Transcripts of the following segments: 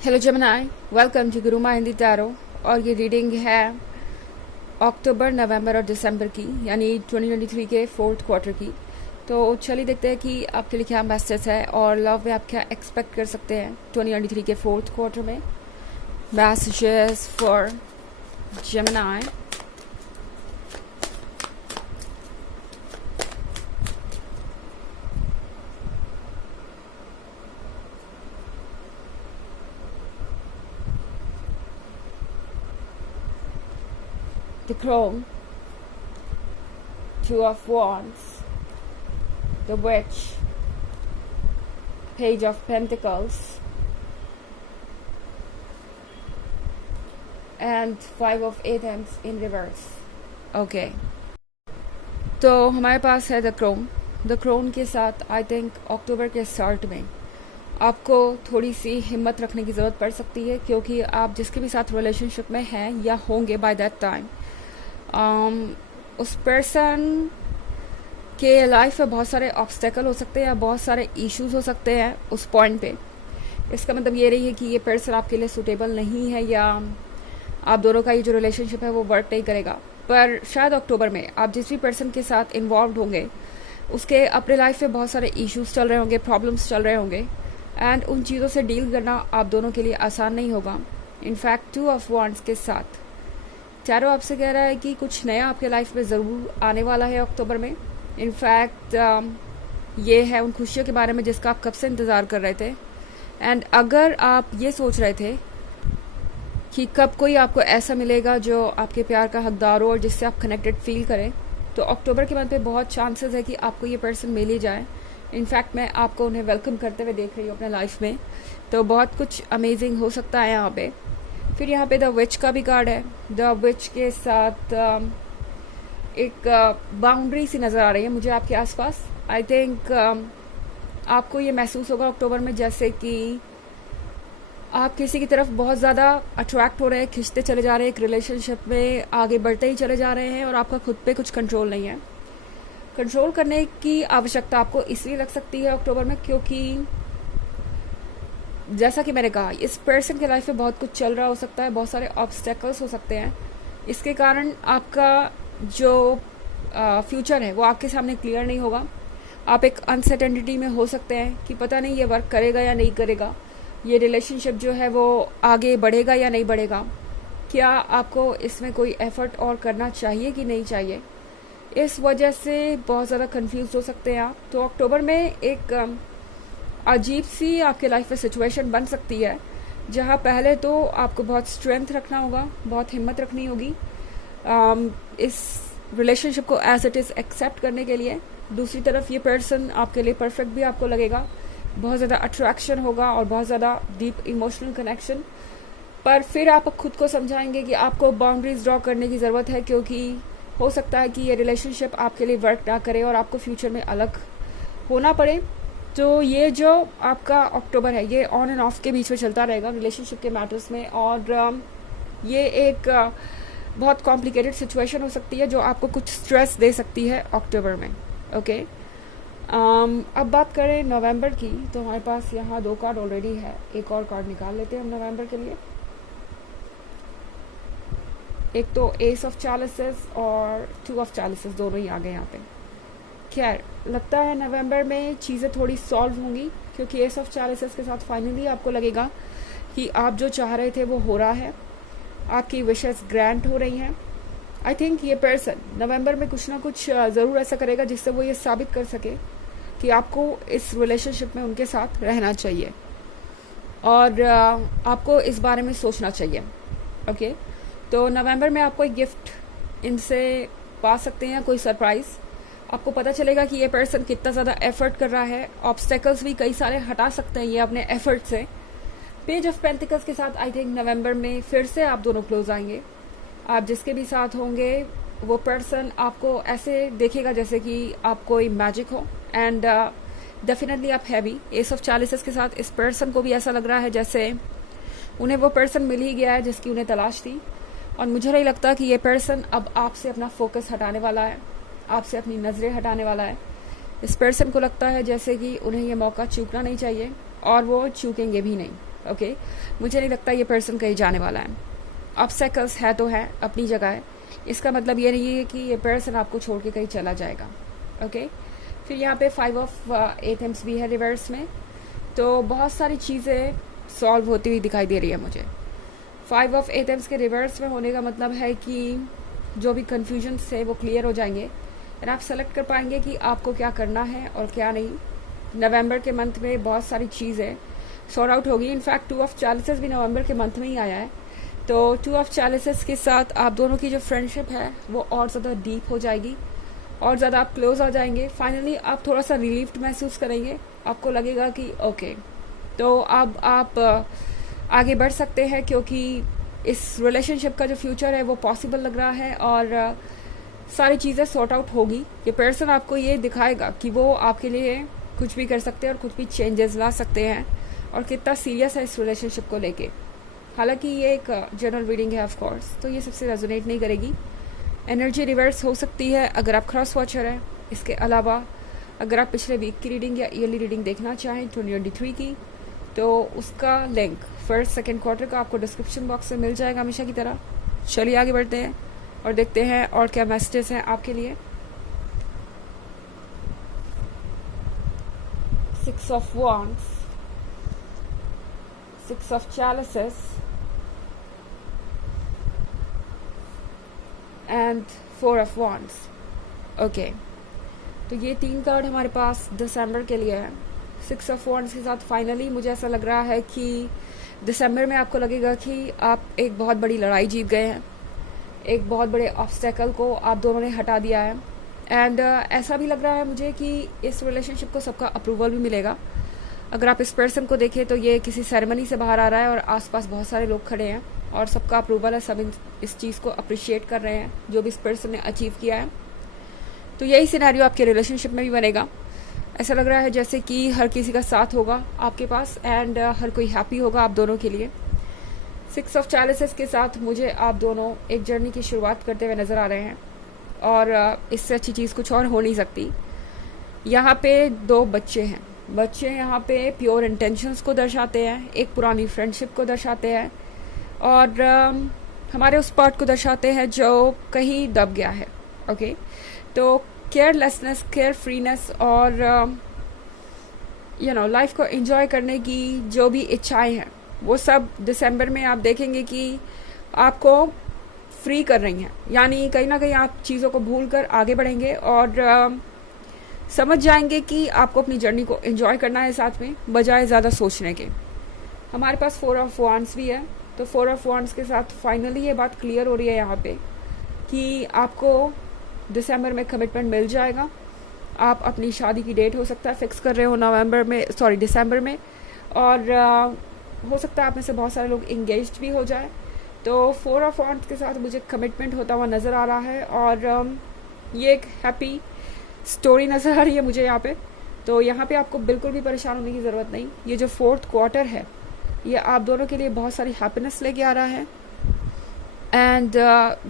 Hello Gemini, welcome to Gurumaa Hindi tarot. और ये reading है अक्टूबर, नवंबर और दिसंबर की, यानी 2023 के फोर्थ क्वार्टर की। तो चलिए देखते हैं कि आपके लिए क्या मैसेज है और लव में आप क्या एक्सपेक्ट कर सकते हैं 2023 के फोर्थ क्वार्टर में। Messages for Gemini. The Crone, Two of Wands, the Witch, Page of Pentacles, and Five of Athens in reverse. Okay. तो हमारे पास है द क्रोन। द क्रोन के साथ आई थिंक अक्टूबर के स्टार्ट में आपको थोड़ी सी हिम्मत रखने की ज़रूरत पड़ सकती है, क्योंकि आप जिसके भी साथ रिलेशनशिप में हैं या होंगे बाय दैट टाइम, उस पर्सन के लाइफ में बहुत सारे ऑब्स्टेकल हो सकते हैं या बहुत सारे इश्यूज हो सकते हैं उस पॉइंट पे। इसका मतलब ये रही है कि ये पर्सन आपके लिए सूटेबल नहीं है या आप दोनों का ये जो रिलेशनशिप है वो वर्क नहीं करेगा। पर शायद अक्टूबर में आप जिस भी पर्सन के साथ इन्वॉल्व होंगे उसके अपने लाइफ में बहुत सारे इश्यूज चल रहे होंगे, प्रॉब्लम्स चल रहे होंगे, एंड उन चीज़ों से डील करना आप दोनों के लिए आसान नहीं होगा। इनफैक्ट टू ऑफ वॉन्ड्स के साथ टैरो आपसे कह रहा है कि कुछ नया आपके लाइफ में ज़रूर आने वाला है अक्टूबर में। इनफैक्ट ये है उन खुशियों के बारे में जिसका आप कब से इंतज़ार कर रहे थे। एंड अगर आप ये सोच रहे थे कि कब कोई आपको ऐसा मिलेगा जो आपके प्यार का हकदार हो और जिससे आप कनेक्टेड फील करें, तो अक्टूबर के मंथ पे बहुत चांसेस है कि आपको ये पर्सन मिल ही जाए। इनफैक्ट मैं आपको उन्हें वेलकम करते हुए देख रही हूँ अपने लाइफ में, तो बहुत कुछ अमेजिंग हो सकता है यहाँ पे। फिर यहाँ पे द विच का भी कार्ड है। द विच के साथ एक बाउंड्री सी नज़र आ रही है मुझे आपके आसपास। आई थिंक आपको ये महसूस होगा अक्टूबर में जैसे कि आप किसी की तरफ बहुत ज़्यादा अट्रैक्ट हो रहे हैं, खिंचते चले जा रहे हैं, एक रिलेशनशिप में आगे बढ़ते ही चले जा रहे हैं और आपका खुद पे कुछ कंट्रोल नहीं है। कंट्रोल करने की आवश्यकता आपको इसलिए लग सकती है अक्टूबर में क्योंकि जैसा कि मैंने कहा, इस पर्सन के लाइफ में बहुत कुछ चल रहा हो सकता है, बहुत सारे ऑब्स्टेकल्स हो सकते हैं। इसके कारण आपका जो फ्यूचर है वो आपके सामने क्लियर नहीं होगा। आप एक अनसर्टेनिटी में हो सकते हैं कि पता नहीं ये वर्क करेगा या नहीं करेगा, ये रिलेशनशिप जो है वो आगे बढ़ेगा या नहीं बढ़ेगा, क्या आपको इसमें कोई एफर्ट और करना चाहिए कि नहीं चाहिए। इस वजह से बहुत ज़्यादा कंफ्यूज हो सकते हैं आप। तो अक्टूबर में एक अजीब सी आपके लाइफ में सिचुएशन बन सकती है जहाँ पहले तो आपको बहुत स्ट्रेंथ रखना होगा, बहुत हिम्मत रखनी होगी इस रिलेशनशिप को एज इट इज़ एक्सेप्ट करने के लिए। दूसरी तरफ ये पर्सन आपके लिए परफेक्ट भी आपको लगेगा, बहुत ज़्यादा अट्रैक्शन होगा और बहुत ज़्यादा डीप इमोशनल कनेक्शन। पर फिर आप खुद को समझाएंगे कि आपको बाउंड्रीज ड्रॉ करने की ज़रूरत है, क्योंकि हो सकता है कि ये रिलेशनशिप आपके लिए वर्क ना करे और आपको फ्यूचर में अलग होना पड़े। तो ये जो आपका अक्टूबर है ये ऑन एंड ऑफ के बीच में चलता रहेगा रिलेशनशिप के मैटर्स में, और ये एक बहुत कॉम्प्लिकेटेड सिचुएशन हो सकती है जो आपको कुछ स्ट्रेस दे सकती है अक्टूबर में। ओके, अब बात करें नवंबर की, तो हमारे पास यहाँ 2 कार्ड ऑलरेडी है। एक और कार्ड निकाल लेते हैं हम नवंबर के लिए। एक तो एस ऑफ चालिसेस और 2 ऑफ चालिसेस दोनों ही आ गए यहाँ पे। खैर, लगता है नवंबर में चीज़ें थोड़ी सॉल्व होंगी, क्योंकि एस ऑफ चालिसेस के साथ फाइनली आपको लगेगा कि आप जो चाह रहे थे वो हो रहा है, आपकी विशेस ग्रांट हो रही हैं। आई थिंक ये पर्सन नवंबर में कुछ ना कुछ ज़रूर ऐसा करेगा जिससे वो ये साबित कर सके कि आपको इस रिलेशनशिप में उनके साथ रहना चाहिए और आपको इस बारे में सोचना चाहिए। ओके, तो नवंबर में आपको एक गिफ्ट इनसे पा सकते हैं, कोई सरप्राइज़। आपको पता चलेगा कि ये पर्सन कितना ज़्यादा एफर्ट कर रहा है, ऑब्स्टेकल्स भी कई सारे हटा सकते हैं ये अपने एफर्ट से। पेज ऑफ पेंटिकल्स के साथ आई थिंक नवंबर में फिर से आप दोनों क्लोज आएंगे। आप जिसके भी साथ होंगे वो पर्सन आपको ऐसे देखेगा जैसे कि आप कोई मैजिक हो, एंड डेफिनेटली आप हैवी। एस ऑफ चालिसेस के साथ इस पर्सन को भी ऐसा लग रहा है जैसे उन्हें वो पर्सन मिल ही गया है जिसकी उन्हें तलाश थी, और मुझे नहीं लगता कि ये पर्सन अब आपसे अपना फोकस हटाने वाला है, आपसे अपनी नज़रें हटाने वाला है। इस पर्सन को लगता है जैसे कि उन्हें ये मौका चूकना नहीं चाहिए और वो चूकेंगे भी नहीं। ओके मुझे नहीं लगता ये पर्सन कहीं जाने वाला है। ऑब्स्टेकल्स है तो है, अपनी जगह है, इसका मतलब ये नहीं है कि ये पर्सन आपको छोड़ के कहीं चला जाएगा। ओके फिर यहाँ पे 5 ऑफ एथम्स भी है रिवर्स में, तो बहुत सारी चीज़ें सॉल्व होती हुई दिखाई दे रही है मुझे। 5 ऑफ एथम्स के रिवर्स में होने का मतलब है कि जो भी कन्फ्यूजन है वो क्लियर हो जाएंगे और आप सेलेक्ट कर पाएंगे कि आपको क्या करना है और क्या नहीं। नवंबर के मंथ में बहुत सारी चीज़ें सॉर्ट आउट होगी। इनफैक्ट 2 ऑफ चैलिसेस भी नवंबर के मंथ में ही आया है, तो 2 ऑफ चैलिसेस के साथ आप दोनों की जो फ्रेंडशिप है वो और ज़्यादा डीप हो जाएगी और ज़्यादा आप क्लोज आ जाएंगे। फाइनली आप थोड़ा सा रिलीफ्ड महसूस करेंगे, आपको लगेगा कि ओके तो अब आप आगे बढ़ सकते हैं, क्योंकि इस रिलेशनशिप का जो फ्यूचर है वो पॉसिबल लग रहा है और सारी चीज़ें सॉर्ट आउट होगी। ये पर्सन आपको ये दिखाएगा कि वो आपके लिए कुछ भी कर सकते हैं और कुछ भी चेंजेस ला सकते हैं और कितना सीरियस है इस रिलेशनशिप को लेके। हालांकि ये एक जनरल रीडिंग है ऑफ कोर्स, तो ये सबसे रेजोनेट नहीं करेगी। एनर्जी रिवर्स हो सकती है अगर आप क्रॉस वॉचर हैं। इसके अलावा अगर आप पिछले वीक की रीडिंग या ईयरली रीडिंग देखना चाहें 2023 की, तो उसका लिंक फर्स्ट सेकेंड क्वार्टर का आपको डिस्क्रिप्शन बॉक्स में मिल जाएगा हमेशा की तरह। चलिए आगे बढ़ते हैं और देखते हैं और क्या मैसेजेस हैं आपके लिए। 6 of wands, 6 of chalices and 4 of wands। Okay तो ये 3 कार्ड हमारे पास दिसंबर के लिए है। 6 ऑफ wands के साथ फाइनली मुझे ऐसा लग रहा है कि दिसंबर में आपको लगेगा कि आप एक बहुत बड़ी लड़ाई जीत गए हैं, एक बहुत बड़े ऑब्स्टेकल को आप दोनों ने हटा दिया है। एंड ऐसा भी लग रहा है मुझे कि इस रिलेशनशिप को सबका अप्रूवल भी मिलेगा। अगर आप इस पर्सन को देखें तो ये किसी सेरेमनी से बाहर आ रहा है और आसपास बहुत सारे लोग खड़े हैं और सबका अप्रूवल है, सब इस चीज़ को अप्रिशिएट कर रहे हैं जो भी इस पर्सन ने अचीव किया है। तो यही सिनेरियो आपके रिलेशनशिप में भी बनेगा। ऐसा लग रहा है जैसे कि हर किसी का साथ होगा आपके पास एंड हर कोई हैप्पी होगा आप दोनों के लिए। 6 ऑफ चैलिसेस के साथ मुझे आप दोनों एक जर्नी की शुरुआत करते हुए नज़र आ रहे हैं और इससे अच्छी चीज़ कुछ और हो नहीं सकती। यहाँ पे 2 बच्चे हैं। बच्चे यहाँ पे प्योर इंटेंशंस को दर्शाते हैं, एक पुरानी फ्रेंडशिप को दर्शाते हैं और हमारे उस पार्ट को दर्शाते हैं जो कहीं दब गया है। ओके तो केयरलेसनेस, केयर फ्रीनेस और लाइफ को एंजॉय करने की जो भी इच्छाएं हैं वो सब दिसंबर में आप देखेंगे कि आपको फ्री कर रही हैं। यानी कहीं ना कहीं आप चीज़ों को भूल कर आगे बढ़ेंगे और समझ जाएंगे कि आपको अपनी जर्नी को एंजॉय करना है साथ में, बजाय ज़्यादा सोचने के। हमारे पास 4 ऑफ wands भी है, तो 4 ऑफ wands के साथ फाइनली ये बात क्लियर हो रही है यहाँ पे कि आपको दिसंबर में कमिटमेंट मिल जाएगा। आप अपनी शादी की डेट हो सकता है फिक्स कर रहे हो दिसंबर में और हो सकता है आप में से बहुत सारे लोग इंगेज्ड भी हो जाए। तो 4 ऑफ wands के साथ मुझे कमिटमेंट होता हुआ नज़र आ रहा है और ये एक हैप्पी स्टोरी नज़र आ रही है मुझे यहाँ पे। तो यहाँ पे आपको बिल्कुल भी परेशान होने की ज़रूरत नहीं। ये जो 4th क्वार्टर है ये आप दोनों के लिए बहुत सारी हैप्पीनेस लेके आ रहा है एंड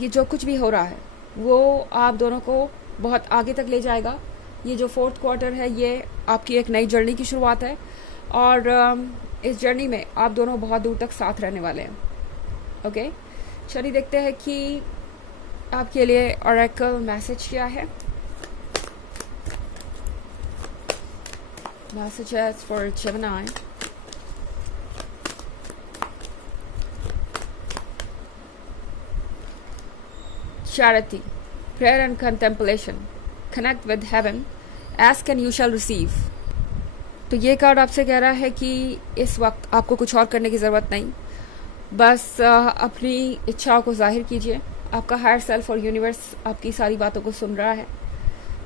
ये जो कुछ भी हो रहा है वो आप दोनों को बहुत आगे तक ले जाएगा। ये जो 4th क्वार्टर है ये आपकी एक नई जर्नी की शुरुआत है और इस जर्नी में आप दोनों बहुत दूर तक साथ रहने वाले हैं। ओके चलिए देखते हैं कि आपके लिए ऑरेकल मैसेज क्या है। Messages for Gemini. Charity, prayer and contemplation. Connect with heaven. Ask and you shall receive. तो ये कार्ड आपसे कह रहा है कि इस वक्त आपको कुछ और करने की ज़रूरत नहीं, बस अपनी इच्छाओं को जाहिर कीजिए। आपका हायर सेल्फ और यूनिवर्स आपकी सारी बातों को सुन रहा है।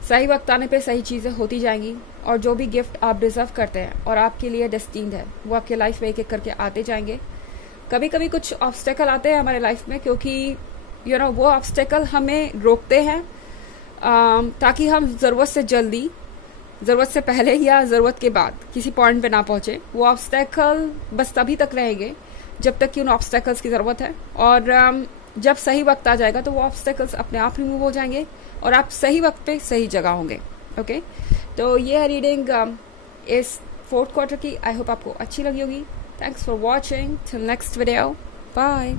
सही वक्त आने पे सही चीज़ें होती जाएंगी और जो भी गिफ्ट आप डिज़र्व करते हैं और आपके लिए डेस्टिन्ड है वो आपके लाइफ में एक एक करके आते जाएंगे। कभी कभी कुछ ऑब्स्टेकल आते हैं हमारे लाइफ में क्योंकि वो ऑब्स्टेकल हमें रोकते हैं ताकि हम ज़रूरत से जल्दी, ज़रूरत से पहले या ज़रूरत के बाद किसी पॉइंट पे ना पहुँचे। वो ऑब्स्टेकल बस तभी तक रहेंगे जब तक कि उन ऑब्स्टेकल्स की ज़रूरत है और जब सही वक्त आ जाएगा तो वो ऑब्स्टेकल्स अपने आप रिमूव हो जाएंगे और आप सही वक्त पे सही जगह होंगे। ओके तो ये है रीडिंग इस 4th क्वार्टर की। आई होप आपको अच्छी लगी होगी। Thanks for watching. Till next video. Bye.